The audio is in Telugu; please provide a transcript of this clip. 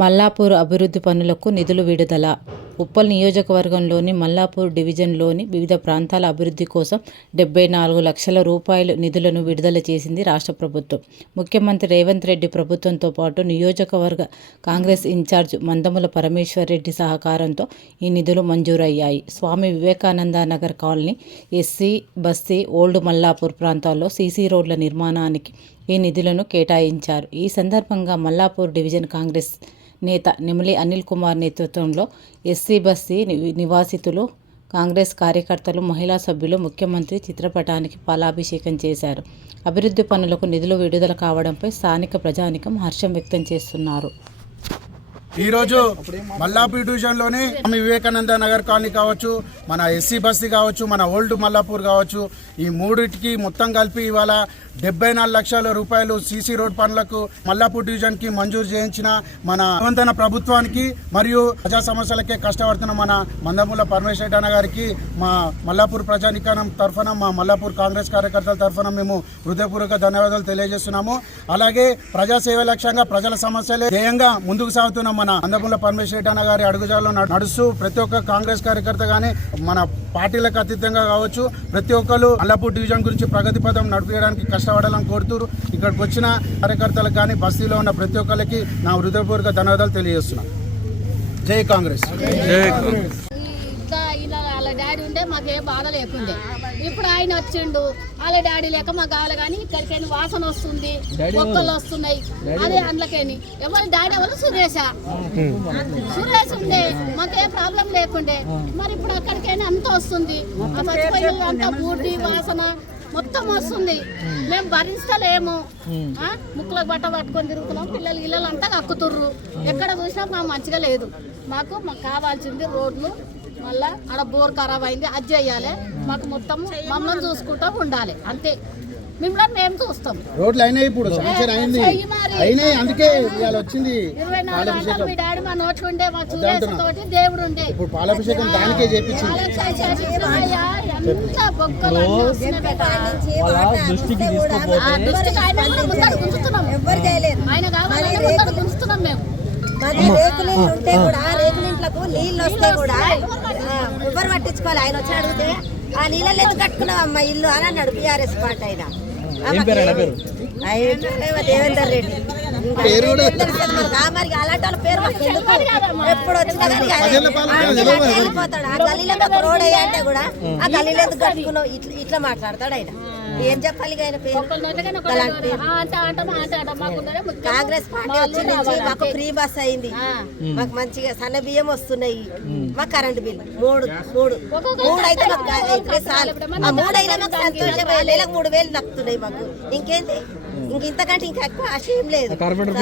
మల్లాపూర్ అభివృద్ధి పనులకు నిధులు విడుదల. ఉప్పల్ నియోజకవర్గంలోని మల్లాపూర్ డివిజన్లోని వివిధ ప్రాంతాల అభివృద్ధి కోసం 74 లక్షల రూపాయలు నిధులను విడుదల చేసింది రాష్ట్ర ప్రభుత్వం. ముఖ్యమంత్రి రేవంత్ రెడ్డి ప్రభుత్వంతో పాటు నియోజకవర్గ కాంగ్రెస్ ఇన్ఛార్జ్ మందముల పరమేశ్వర్ రెడ్డి సహకారంతో ఈ నిధులు మంజూరయ్యాయి. స్వామి వివేకానంద నగర్ కాలనీ, ఎస్సీ బస్తీ, ఓల్డ్ మల్లాపూర్ ప్రాంతాల్లో సీసీ రోడ్ల నిర్మాణానికి ఈ నిధులను కేటాయించారు. ఈ సందర్భంగా మల్లాపూర్ డివిజన్ కాంగ్రెస్ నేత నెమలి అనిల్ కుమార్ నేతృత్వంలో ఎస్సీ బస్తీ నివాసితులు, కాంగ్రెస్ కార్యకర్తలు, మహిళా సభ్యులు ముఖ్యమంత్రి చిత్రపటానికి పాలాభిషేకం చేశారు. అభివృద్ధి పనులకు నిధులు విడుదల కావడంపై స్థానిక ప్రజానికం హర్షం వ్యక్తం చేస్తున్నారు. ఈరోజు మల్లాపూర్ డివిజన్లోని స్వామి వివేకానంద నగర్ కాలనీ కావచ్చు, మన ఎస్సీ బస్తీ కావచ్చు, మన ఓల్డ్ మల్లాపూర్ కావచ్చు, ఈ మూడింటికి మొత్తం కలిపి ఇవాళ 74 లక్షల రూపాయలు సీసీ రోడ్ పనులకు మల్లాపూర్ డివిజన్కి మంజూరు చేయించిన మన వంతన ప్రభుత్వానికి మరియు ప్రజా సమస్యలకే కష్టపడుతున్న మన మందముల పరమేశ్వర రెడ్డి అన్న గారికి మా మల్లాపూర్ ప్రజానికానం తరఫున, మా మల్లాపూర్ కాంగ్రెస్ కార్యకర్తల తరఫున మేము హృదయపూర్వక ధన్యవాదాలు తెలియజేస్తున్నాము. అలాగే ప్రజాసేవ లక్ష్యంగా ప్రజల సమస్యలే ధ్యేయంగా ముందుకు సాగుతున్న మన మందముల పరమేశ్వర రెడ్డి అన్న గారి అడుగుజాడలో నడుస్తూ ప్రతి ఒక్క కాంగ్రెస్ కార్యకర్త కానీ మన పార్టీలకు అతీతంగా కావచ్చు, ప్రతి ఒక్కరు మల్లాపూర్ డివిజన్ గురించి ప్రగతి పథం నడిపించడానికి కష్టపడాలని కోరుతూ ఇక్కడికి వచ్చిన కార్యకర్తలకు కానీ బస్తీలో ఉన్న ప్రతి ఒక్కరికి నా హృదయపూర్వక ధన్యవాదాలు తెలియజేస్తున్నాను. జై కాంగ్రెస్. వాళ్ళ డాడీ ఉండే మాకు ఏ బాధ లేకుండే. ఇప్పుడు ఆయన వచ్చిండు, వాళ్ళ డాడీ లేక మాకు కావాలి. కానీ ఇక్కడికైనా వాసన వస్తుంది, మొక్కలు వస్తున్నాయి. అదే అందులోకేని ఎవరు డాడీ ఎవరు సురేష్ ఉండే, మాకు ఏ ప్రాబ్లం లేకుండే. మరి ఇప్పుడు అక్కడికైనా అంత వస్తుంది, అంతా బూడి వాసన మొత్తం వస్తుంది. మేము భరించలేము. ముక్కులకు బట్ట పట్టుకొని తిరుగుతున్నాం. పిల్లలు అంతా కక్కుతుర్రు. ఎక్కడ చూసినా మాకు మంచిగా లేదు. మాకు కావాల్సింది రోడ్లు, మళ్ళా ఆడ బోర్ ఖరాబ్ అయింది, అది చేయాలి. మాకు మొత్తం మమ్మల్ని చూసుకుంటూ ఉండాలి. అంతే, మిమ్మల్ని మేము చూస్తాం. రోడ్లు అయినాయి, ఇప్పుడు అందుకే వచ్చింది 24 గంటలు మీ డాడీ మా నోట్లు ఉండే, మా చూసేతోటి దేవుడు ఉండే. ఇప్పుడు పాలాభిషేకం దానికే చేపించింది. ఎంత బొక్కలు ఆయన కావాలని ముందర గుంజుతున్నాం మేము. రేకులు ఉంటే కూడా రేకులింట్లకు నీళ్ళు వస్తే కూడా ఎవరు పట్టించుకోవాలి. ఆయన వచ్చి అడిగితే ఆ నీళ్ళని ఎందుకు కట్టుకున్నావు అమ్మ ఇల్లు అని అన్నాడు బీఆర్ఎస్ పార్టీ ఆయన. దేవేందర్ రెడ్డి. మరి అలాంటి వాళ్ళ పేరు మాకు ఎందుకు? ఎప్పుడు వచ్చినా కానీ వెళ్ళిపోతాడు. ఆ గల్లీలో మాకు రోడ్ అయ్యా అంటే కూడా ఆ గల్లీలో ఎందుకు కట్టుకున్నావు ఇట్లా మాట్లాడతాడు ఆయన. ఏం చెప్పాలి ఆయన పేరు? కాంగ్రెస్ పార్టీ వచ్చి నుంచి మాకు ఫ్రీ బస్ అయింది, మాకు మంచిగా సన్న బియ్యం వస్తున్నాయి, మాకు కరెంటు బిల్లు మూడు అయితే మాకు చాలు. ఆ మూడైనా మాకు సంతోషం. నెలకు 3000 దక్కుతున్నాయి మాకు. ఇంకేంటి, ఇంతకంటే ఇంకా ఎక్కువ ఆశ ఏం లేదు. కార్పొరేట్